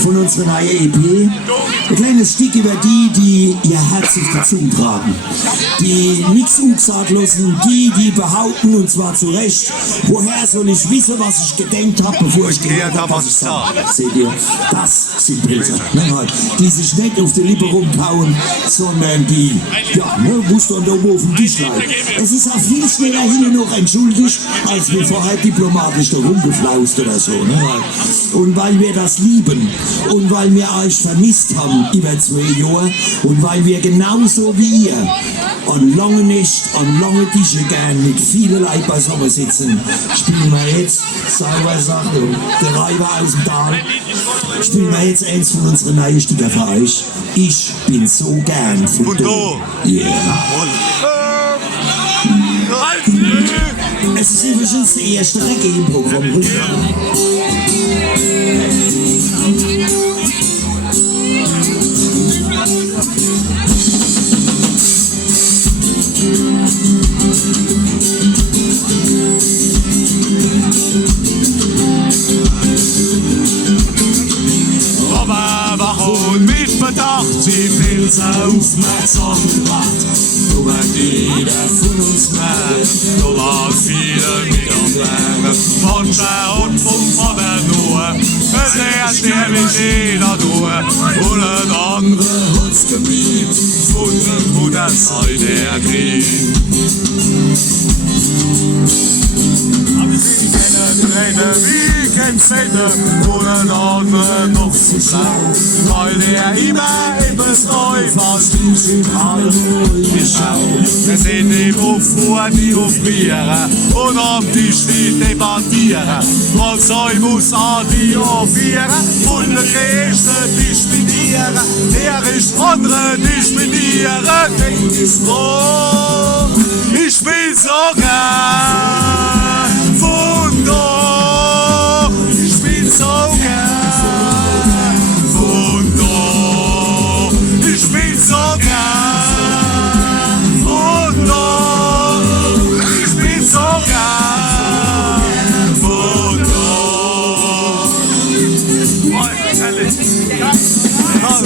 von unserer neuen EP. Ein kleines Stück über die ihr Herz auf der Zunge tragen. Die nichts ungesagt lassen, die behaupten, und zwar zu Recht, woher soll ich wissen, was ich gedenkt habe, bevor ich gehört habe, was ich sage. Seht ihr, das sind Pilze. Die sich nicht auf die Lippe rumkauen, sondern die, muss dann da oben auf dem Tisch bleiben. Es ist auch viel schneller hin und noch entschuldigt, als wir vorher diplomatisch da rumgeflaust oder so. Und weil wir das lieben und weil wir euch vermisst haben über 2 Jahre und weil wir genauso wie ihr an lange Tische gern mit vielen Leuten beisammen sitzen, spielen wir jetzt, sauber sagt der Reiber aus dem Tal, spielen wir jetzt eins von unseren neuen Stücken für euch. Ich bin so gern von du. Yeah. Es ist übrigens der erste Reggae im Programm. Und mit Bedacht sie Pilze aufmerksam gemacht. Du merkst jeder von uns merkt, du warst viele mit am Lernen. Manche hat vom Vater nur, es erst der wie jeder durch. Und ein anderer hat's geblieben, von der Mutter sei der Krieg. Wie kennst du und ein anderer noch so schlau, weil der immer etwas neu fast in allem geschaut. Wir sind die Aufruhr, die aufrieren und am Tisch die debattieren. Was soll muss an die aufführen und der Größte disponieren. Er ist andere disponieren, denk ich froh, ich will so gern von da, ich bin so gern von da, ich bin so gern von da, ich bin so gern von da.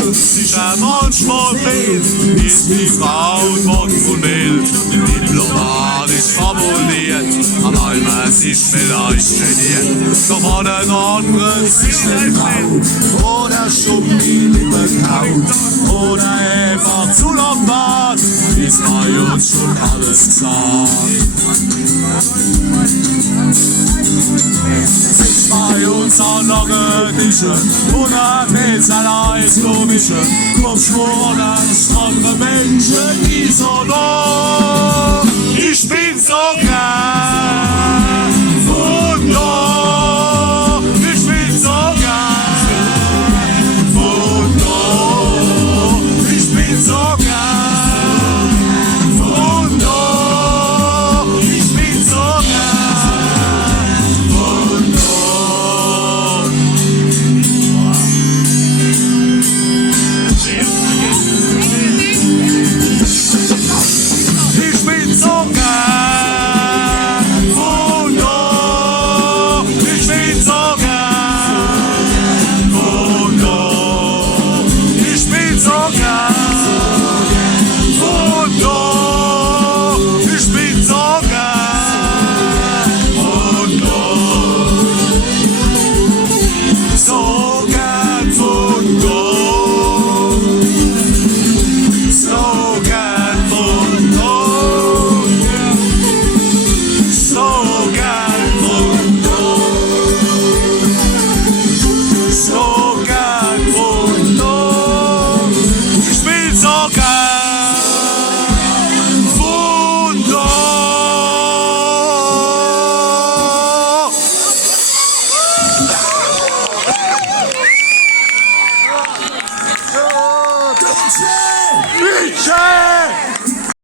Das ist ein manchmal fehlt, ist die Frau und von Welt, diplomatisch formuliert, aber einmal ist vielleicht geniert. Doch hat ein anderes sich nicht traut, oder Schuppen ihn überkaut, oder einfach zu lang wart, ist bei uns schon alles gesagt. Sitzt bei uns an langen Tischen, und ein Pilz allein zu mischen, kommst du an andere Menschen, die so da. Ich bin so gern von da, ich bin so gern von da, ich bin so gern von da, ich bin so gern von da. Ich bin so gern von da, ich bin so gern von da, ich bin so gern von da, ich bin so gern von da, so gern von da, so gern von da. So gern von da, so gern von da, ich bin so gern.